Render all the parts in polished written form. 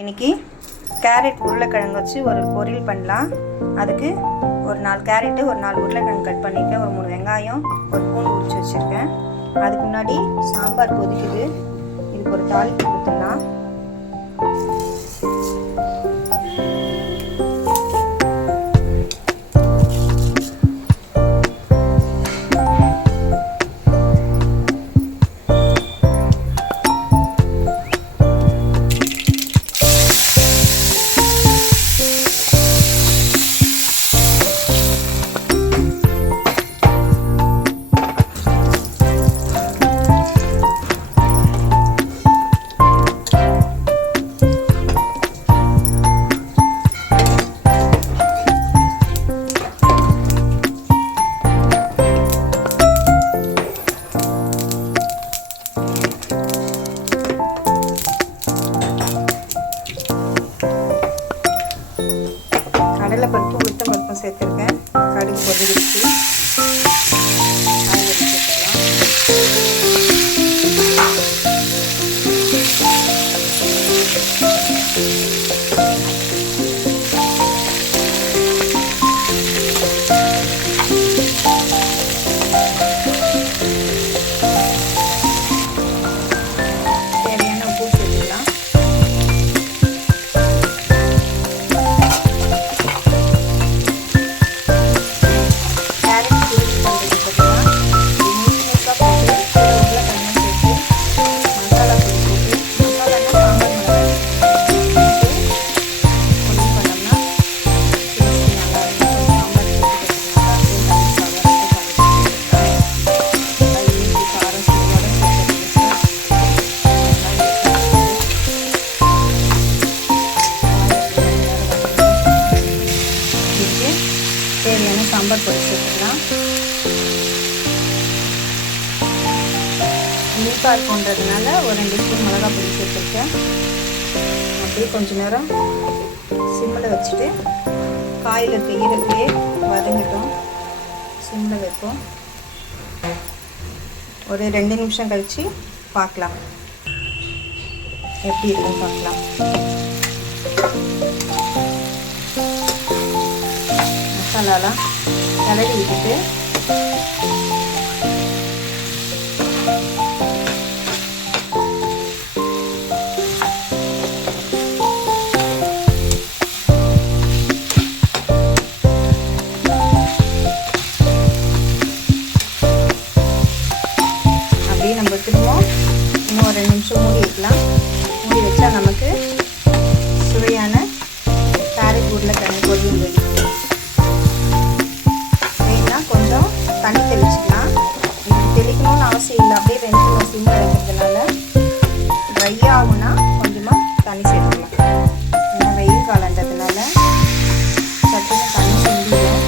இன்னைக்கு கேரட் உருளைக்கிழங்கு வச்சு ஒரு பொரியல் பண்ணலாம். அதுக்கு ஒரு 4 கேரட்டு, ஒரு 4 உருளைக்கிழங்கு கட் பண்ணியிருக்கேன், ஒரு 3 வெங்காயம், ஒரு பூண்டு உரிச்சு வச்சுருக்கேன். அதுக்கு முன்னாடி சாம்பார் கொதிக்குது, இதுக்கு ஒரு தாளிப்பு கொடுத்துடலாம். கடலைப்பருப்பு, உளுத்தம் பருப்பும் சேர்த்துருக்கேன். கடுகு பொரிஞ்சிருச்சு. தேவையான உப்பு சேர்த்துக்கலாம். தேவையான சாம்பார் பொடி சேர்த்துக்கலாம். இனிப்பாக இருக்குன்றதுனால ஒரு 2 ஸ்பூன் மிளகாய் பொடி சேர்த்துருக்கேன். அப்படியே கொஞ்ச நேரம் சிம்மில் வச்சுட்டு காயில் இருக்க ஈரத்திலே வதங்கிட்டோம். சிம்மில் வைப்போம். ஒரு 2 நிமிஷம் கழித்து பார்க்கலாம், எப்படி இருக்குன்னு பார்க்கலாம். மசாலாலாம் கிளறி விட்டுட்டு அப்படியே நம்ம திரும்பவும் இன்னும் ஒரு 2 நிமிஷம் மூடி வைக்கலாம். மூடி வச்சா நமக்கு சுவையான கேரட் உருளைக்கிழங்கு பொரியல் ரெடி. கொஞ்சம் தண்ணி தெளிச்சிக்கலாம். இப்படி தெளிக்கணும்னு அவசியம் இல்லை, அப்படியே வெந்துடும். சிம்மில் வைக்கிறதுனால ட்ரை ஆகும்னா கொஞ்சமாக தண்ணி சேர்த்துக்கலாம். ஏன்னா வெயில் காலன்றதுனால சட்டுன்னு தண்ணி சிந்திடும்.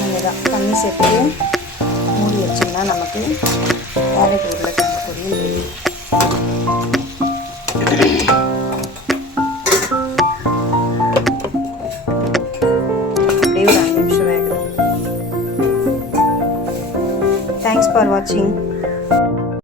அவ்வளோதான், தண்ணி சேர்த்து மூடி வச்சோம்னா நமக்கு கேரட் உருளைக்கிழங்கு பொரியல் ரெடி. Thanks for watching.